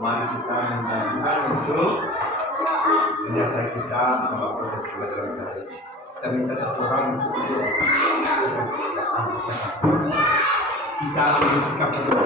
Mari kita menyanyikan untuk menyertai kita selama proses pelajaran kita ini. Saya minta satu orang untuk duduk. Kita ambil sikap dulu.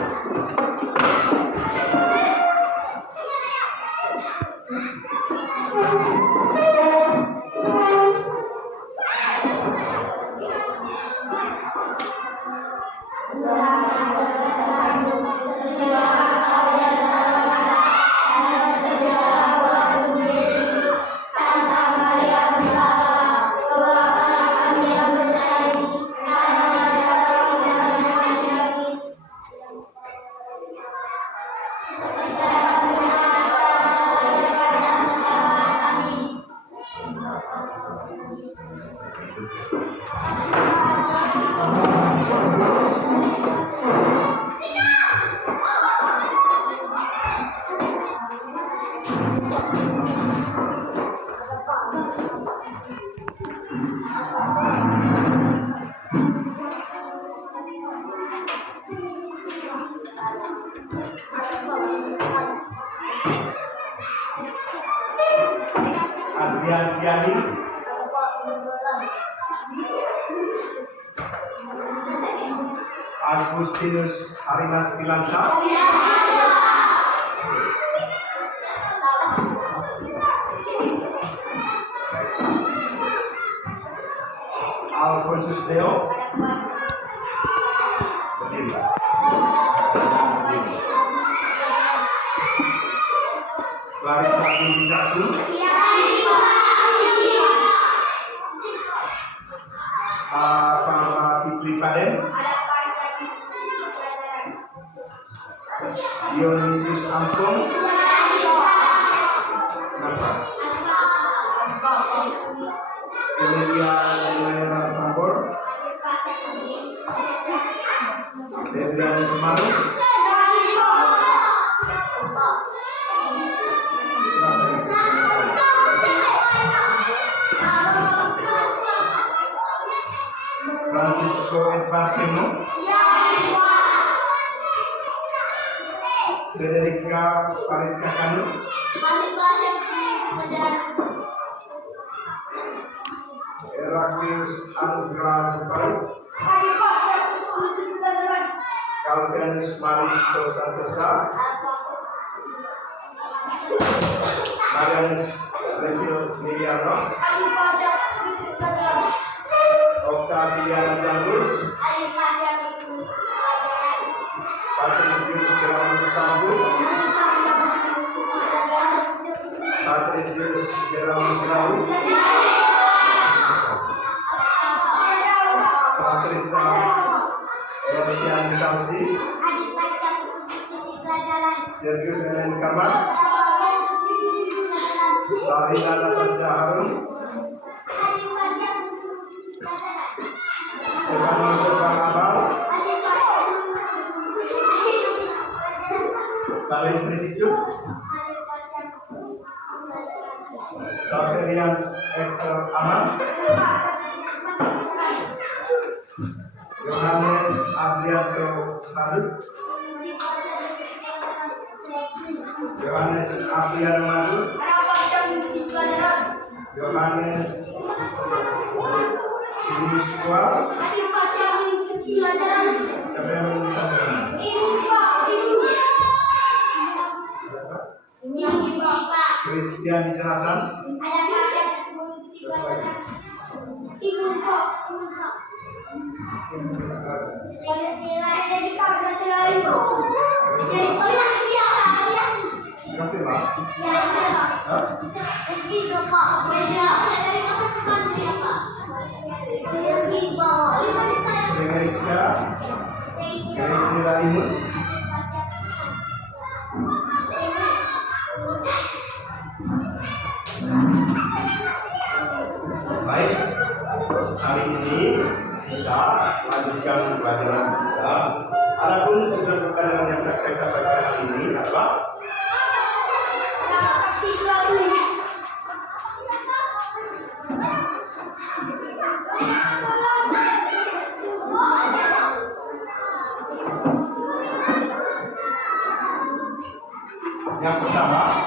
Adriani Agustinus Harimas Pilanta Alfonsus Deo berdiri. Larissa Indisatu Farma Fitri Paden Dionysius Ampung Kenapa? Emilia Layana Tambor Debrian Semaru Francisco Edvartino Frederica Pariska Kanu Erakius Anugrah Jepang Calvinus Maristo Santosa Marianus Revil Miliano Octavian Jambul Patricius Geramus Tambu Patricius Geramus Lau Patrisa Ertian Samsi Sergius Enen Kamar Sarina Natasha Harun Stefano Jepang Abal Kalian Presidio Saverian Ektor Aman Yohanes Adrianto Haru Yohanes Abrian Madu Yohanes Yusua siapa yang meminta Christian Jelasan Kasih Pak. Amerika Gracia Imun baik, hari ini kita lanjutkan pelajaran kita. Adapun tujuan pelajaran yang akan saya sampaikan hari ini adalah Yang pertama,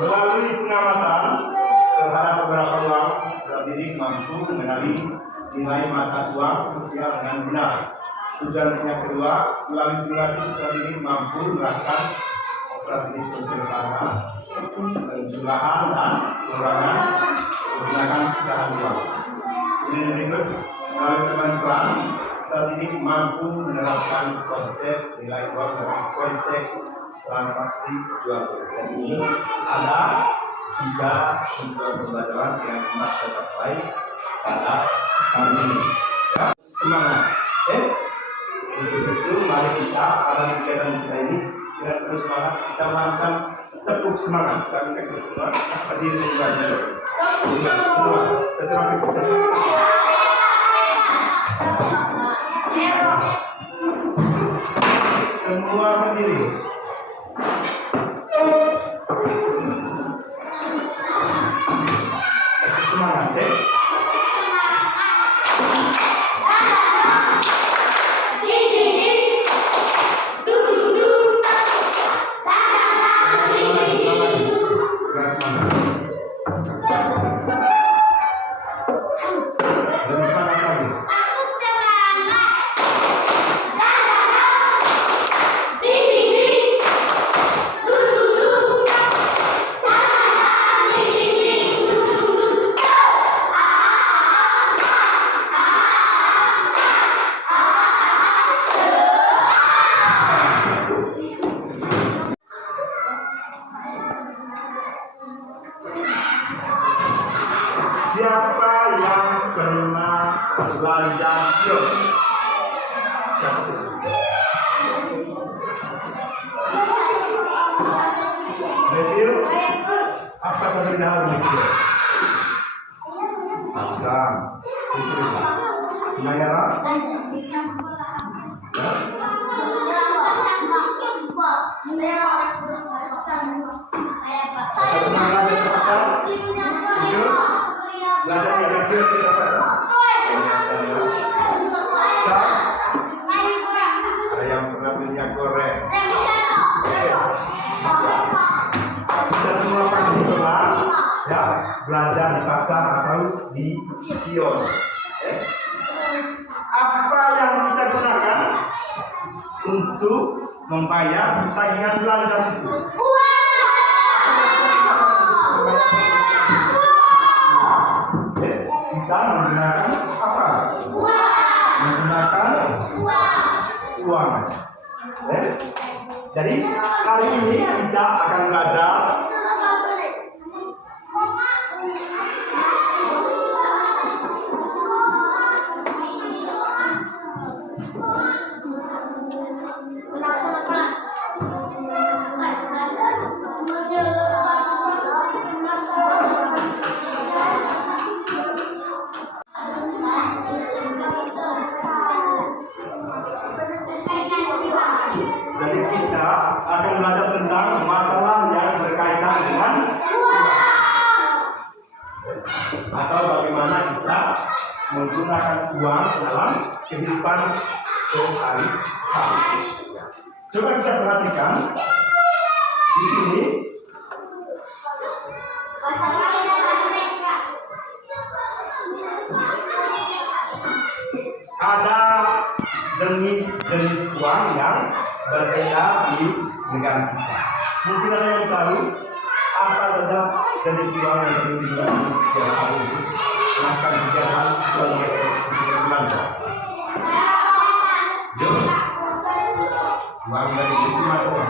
melalui pengamatan terhadap beberapa uang, saudara didik mampu mengenali nilai mata uang rupiah dengan benar. Tujuan yang kedua, melalui simulasi saudara didik mampu melakukan operasi penjelasan, penjumlahan dan pengurangan menggunakan pecahan uang. Ini berikut, melalui teman-teman, saudara didik mampu menerapkan konsep nilai uang dan konsep transaksi jual beli. Jadi ini ada 3 tujuan pembelajaran yang telah kita capai pada hari ini. Ya, semangat. Untuk itu mari kita pada kegiatan kita ini kita terus semangat, kita melakukan tepuk semangat. Kita terus semangat berdiri kembali. Setelah kita semua berdiri. Semangat, siapa yang pernah belanja kios? Siapa itu? Review? Apa perbedaan review? Asam, itu, Mayara? Belajar di review kita ada yang pernah minyak goreng. Kita semua pasti pernah ya belanja di pasar atau di kios. Apa yang kita gunakan untuk membayar tagihan belanja itu? Kita menggunakan apa? Menggunakan uang. Jadi hari ini kita akan belajar tentang masalah yang berkaitan dengan atau bagaimana kita menggunakan uang dalam kehidupan sehari-hari. Coba kita perhatikan di sini. Ada jenis-jenis uang yang berbeda di negara kita. Mungkin ada yang tahu apa saja jenis uang yang sering digunakan di setiap hari ini. Silahkan kegiatan sebagai belanja. Yuk, uang dari itu macam apa?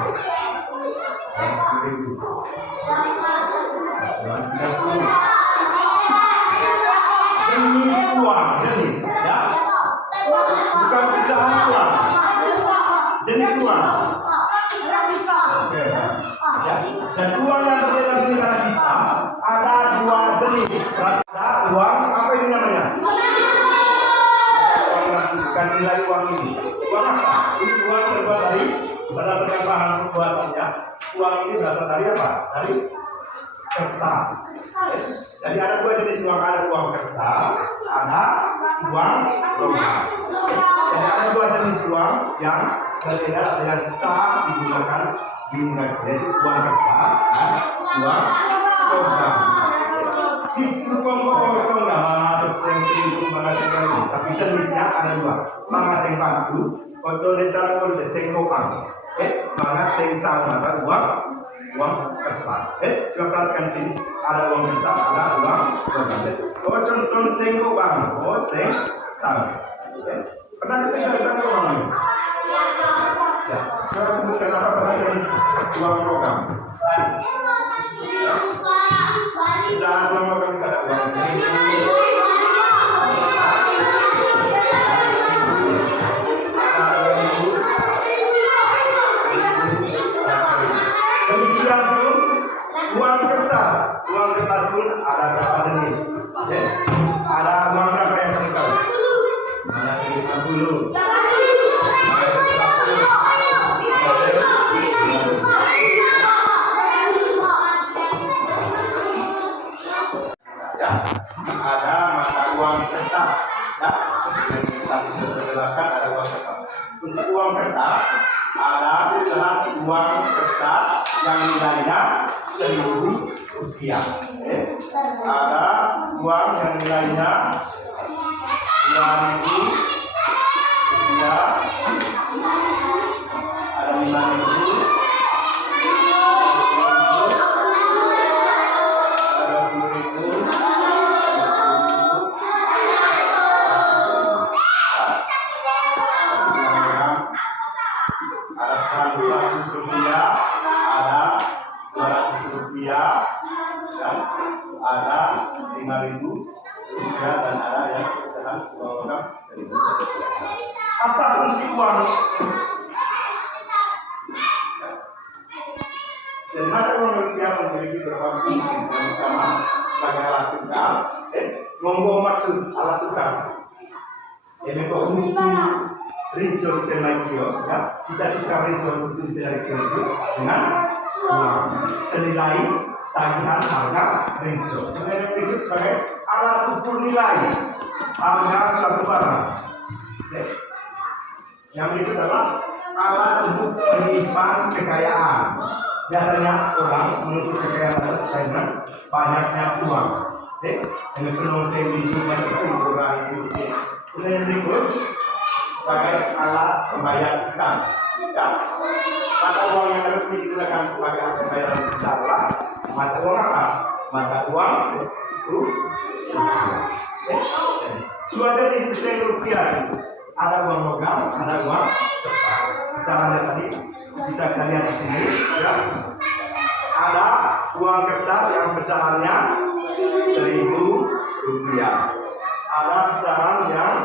Jenis uang, jenis, ya, bukan pecahan uang. Jenis uang. Oke. Ya. Dan uang yang berbeda di negara kita ada 2 jenis. Ada uang apa ini namanya? Bukan nilai uang ini. Uang apa? Ini uang terbuat dari berdasarkan bahan pembuatannya. Uang ini berasal dari apa? Dari kertas. Jadi ada 2 jenis uang. Ada uang kertas, ada uang logam. Jadi ada 2 jenis uang yang berbeda dengan sah digunakan Jadi uang kertas dan uang logam. Itu kongkong nggak masuk seribu mana sekali. Tapi jenisnya ada dua. Mana sing batu, kontrol cara kontrol sing logam. Mana sing sama ada uang kertas. Coba perhatikan sini ada uang kertas, ada uang logam. Contoh sing logam, sing sama. Pernah kita sing logam? Ya, coba sebutkan apa saja uang logam. Jangan logam kita ada uang seribu. Demikian pun uang kertas pun ada berapa jenis? Ada uang berapa yang kamu tahu? Ada 50. Ada mata uang kertas, ya. Yang tadi sudah jelaskan ada uang kertas. Untuk uang kertas ada uang kertas yang nilainya Rp1.000. Ada uang yang nilainya Rp2.000. Ada Rp5.000. Ada Rp5.000 dan ada yang pecahan uang logam Rp1.000. Apa fungsi uang? Dan mata uang rupiah memiliki beberapa fungsi. Yang pertama sebagai alat tukar. Monggo maksud alat tukar. Ini kok risol dengan kios, ya. Kita tukar risol itu dari kios dengan uang senilai tagihan harga risol. Kemudian itu sebagai alat ukur nilai harga suatu barang. Yang itu adalah alat untuk menyimpan kekayaan. Biasanya orang menuntut kekayaan sesuai dengan banyaknya uang. Ini penuh sendiri itu orang itu. Kemudian berikut sebagai alat pembayaran utang. Mata uang yang resmi digunakan sebagai alat pembayaran utang adalah mata uang apa? Mata uang rupiah. Suatu jenis rupiah itu ada uang logam, ada uang kertas. Caranya tadi bisa kita lihat di sini. Ya. Ada uang kertas yang pecahannya Rp1.000. Ada pecahan yang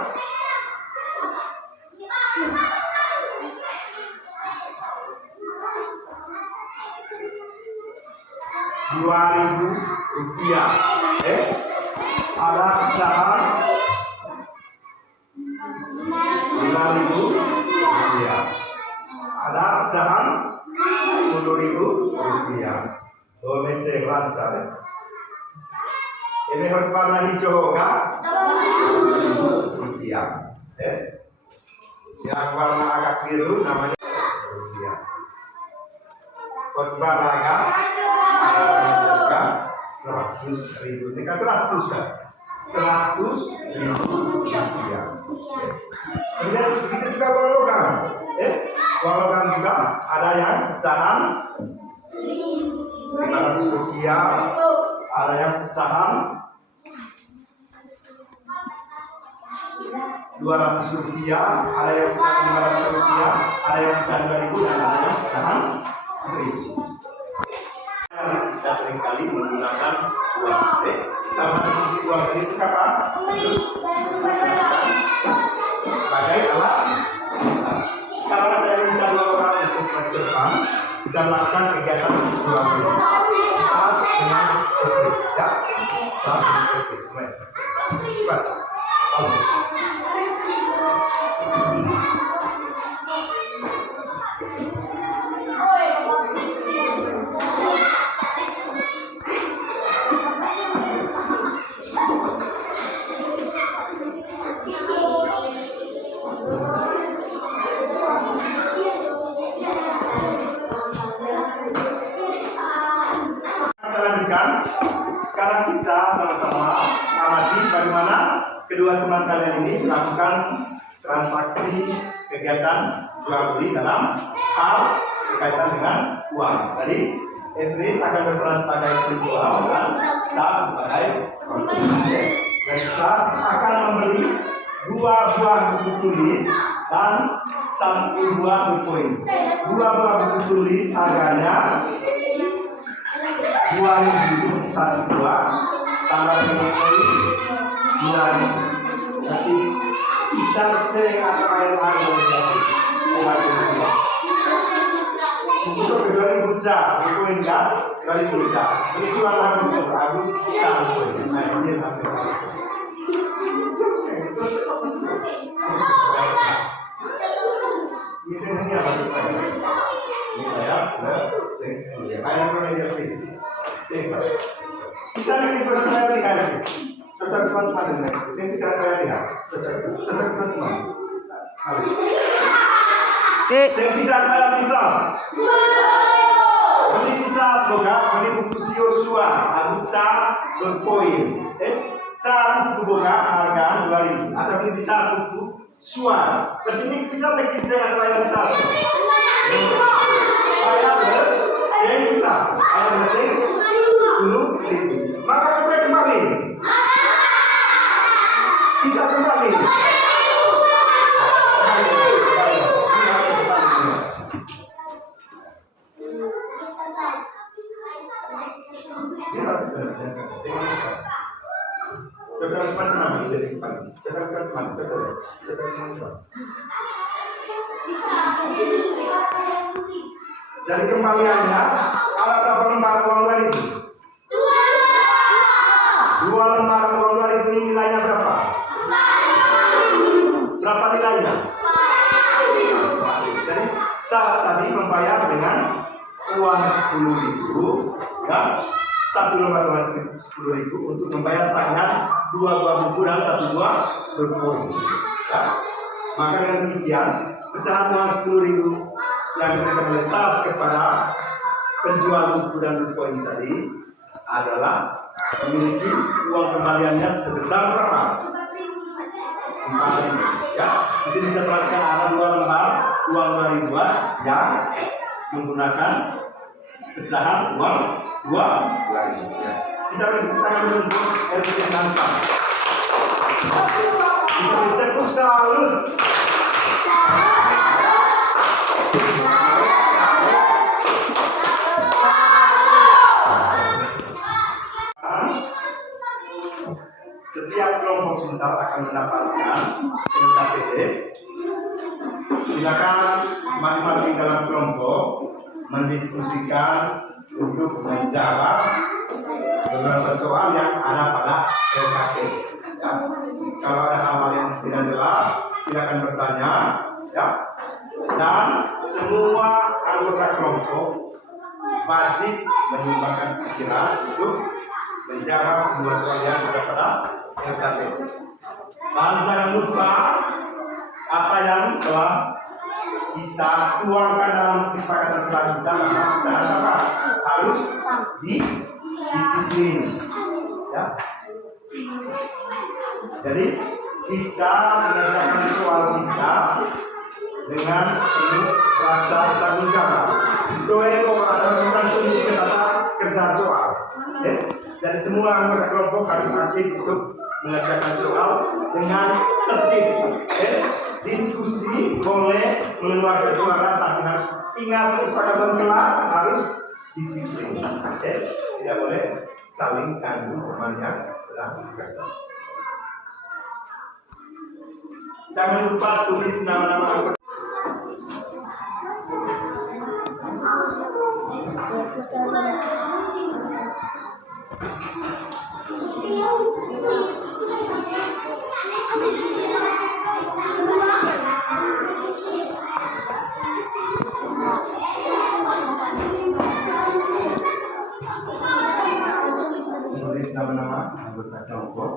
Rp2.000. Ada pecahan Rp5.000. Ada pecahan Rp10.000. Boleh saya lancar. Ini warna hijau kan? Rp1.000. Yang warna agak biru namanya Rp1. Khotbah raga 100.000. Ini kan 100 kan? 100.000 rupiah. Kemudian begitu juga uang logam. Uang logam juga ada yang pecahan Rp500. Ada yang pecahan Rp200. Ada yang pecahan Rp500. Ada yang pecahan Rp2.000 dan ada yang pecahan Rp1.000. Kita seringkali menggunakan uang. Salah satu fungsi uang itu apa? Sebagai alat. Sekarang saya minta dua orang untuk maju ke depan. Kita melakukan kegiatan jual beli. Saat dengan tertib, ya. Saat dengan tertib. Cepat. sekarang kita sama-sama amati bagaimana kedua teman kalian ini melakukan transaksi kegiatan jual beli dalam hal berkaitan dengan uang. Jadi Efris akan berperan sebagai penjual dan Sas sebagai pembeli. Dan Sas akan membeli 2 buah buku tulis dan 1 buah buku koin. 2 buah buku tulis harganya 2.000 1 buah, tambah buku koin 2.000. Jadi bisa sering atau air harga untuk kedua buca, buku enggak dari buca. Jadi suara buku aku campur. Nah ini hasil. Misalnya apa itu? Ini saya ayam yang sih. Bisa lagi bersedia lihat. Tetap teman-teman ini. Sini bisa saya lihat. Tetap teman-teman. Saya bisa bisa. Beli bisa semoga beli buku si Yosua, Abuca berpoin. Cara buku boga harga 2.000. Atau beli bisa buku Suara. Berarti bisa bikin saya atau bisa. Ayat saya bisa. Ayat saya 10.000. Maka kita kembali. Bisa kembali. Jadi kembaliannya ada berapa lembar uang 2.000? 2 lembar uang 2.000 ini nilainya berapa? Berapa nilainya? Jadi Sas tadi membayar dengan uang 10.000 dan 1 lembar uang 10.000 untuk membayar tagihan 2 buah buku dan 1 buah berkoin. Ya. Maka dengan demikian pecahan uang 10.000 yang diberikan oleh Sas kepada penjual buku dan berkoin tadi adalah memiliki uang kembaliannya sebesar berapa? 4.000. Ya, di sini kita perhatikan ada 2 lembar uang 2.000-an yang menggunakan pecahan uang 2.000. Ya. Kita menunjuk RPT Sansa. Kita tepuk salut. Setiap kelompok sebentar akan mendapatkan KPD. Silakan masing-masing dalam kelompok mendiskusikan untuk menjawab beberapa soal yang ada pada LKP. Ya. Kalau ada hal yang tidak jelas, silakan bertanya. Ya. Dan semua anggota kelompok wajib menyumbangkan pikiran untuk menjawab semua soal yang ada pada LKP. Dan jangan lupa apa yang telah kita tuangkan dalam kesepakatan kelas kita, harus disiplin. Ya. Jadi kita menyelesaikan soal kita dengan penuh rasa tanggung jawab. Doa atau bukan tulis kata kerja soal. Dan semua anggota kelompok harus aktif untuk mengerjakan soal dengan tertib. Diskusi boleh mengeluarkan suara, tapi harus ingat kesepakatan kelas harus disiplin. Tidak boleh saling ganggu teman yang sedang bekerja. Jangan lupa tulis nama-nama anggota. Tulis nama-nama anggota kelompok.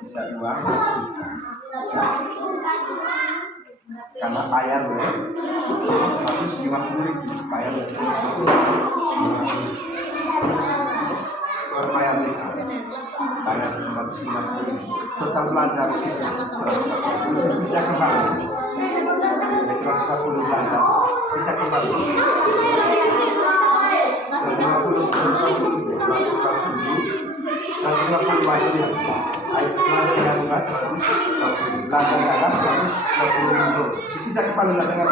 Sisa uang karena bayar 150.000 bayar bayar mereka bayar 150.000 total belanja bisa kembali 140 belanja bisa kembali 150 bayar dia air dengan gas belanja gagas 120.000 bisa kembali dengan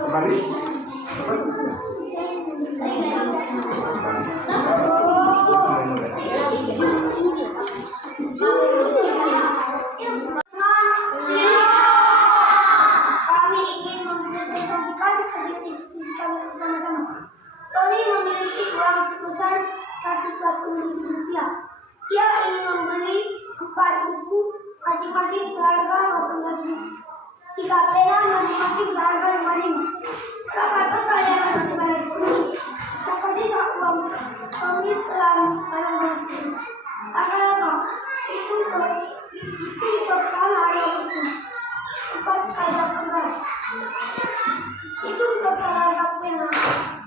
kembali Rupiah. Ia ingin membeli 4 buku masing-masing seharga 18.000. 3 pena masing-masing seharga 5.000. Berapa total yang harus dibayar ini? Tersisa uang pengemis dalam barang-barang ini. Karena apa? Itu total harga buku 4 kali 18. Itu total harga pena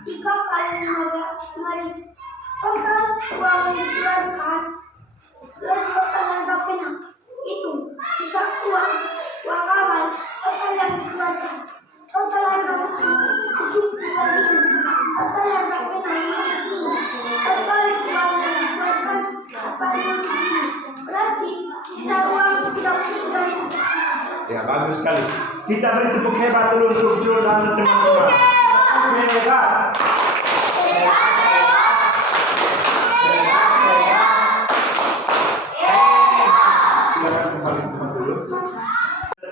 3 kali 5.000. Total uang yang dikeluarkan plus total harga pena itu sisa uang kawal total yang dikeluarkan total harga buku 72.000 total harga pena 15.000 total uang yang dikeluarkan 85.000 berarti sisa uang 33.000. Ya bagus sekali. Kita beri tepuk hebat dulu untuk Jul dan teman-teman. Hebat.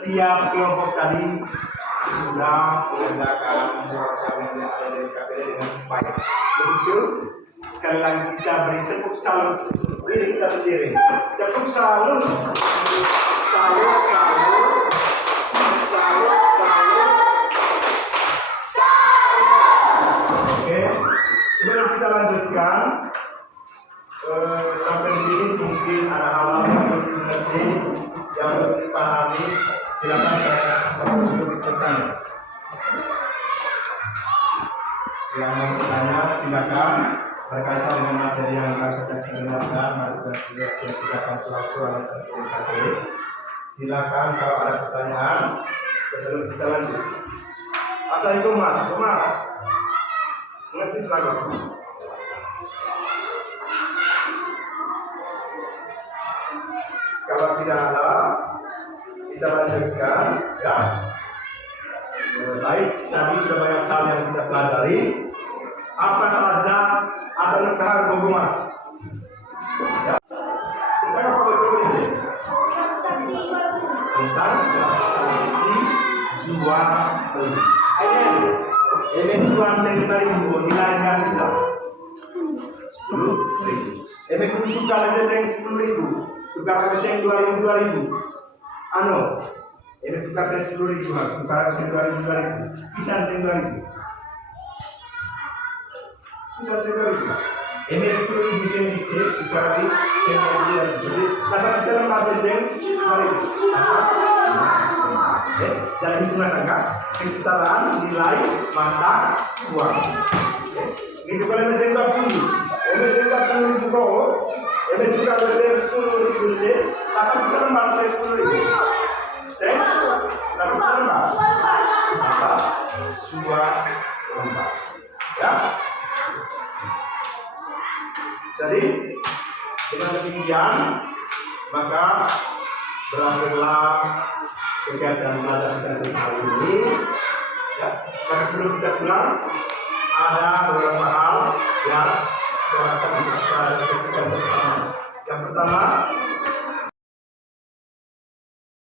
Setiap kelompok tadi sudah mengerjakan soal-soal yang ada dari KPD dengan baik. Begitu, sekali lagi kita beri tepuk salut diri kita sendiri. Tepuk salut, salut, salut, salut, salut. Oke, sebelum kita lanjutkan sampai di sini mungkin ada hal-hal yang perlu dimengerti, yang perlu dipahami. Silakan saya bertanya. Yang mau bertanya silakan berkaitan dengan materi yang akan saya dengarkan dan silakan soal-soal yang terkait. Silakan kalau ada pertanyaan sebelum kita lanjut. Assalamualaikum Mas, mengerti silakan. Kalau tidak ada, kita lanjutkan ya. Baik, tadi sudah banyak hal yang kita pelajari. Apa saja adalah hal hubungan? Ya. Kita apa betul ini? Tentang transaksi jual beli. Ini jual sekali dua silakan bisa. 10.000. Ini tukar aja saya 10.000. Tukar aja saya 2.000. Ini tukar saya 10.000, tukar saya 2.000, pisang saya 2.000. bisa sekali. Ini 10.000 sen dikali kemudian jadi kata bisa lembaga sen jadi hitungan kesetaraan nilai mata uang. Gitu kalau mesin 20, mesin 20 ribu kau, mesin juga mesin 10 ribu deh, tapi bisa lembaga sen 10 ribu. Sen, tapi bisa lembaga. Maka suara lembaga, ya. Jadi dengan demikian maka berakhirlah kegiatan belajar kita hari ini. Ya, maka sebelum kita pulang ada beberapa hal yang akan kita refleksikan bersama. Yang pertama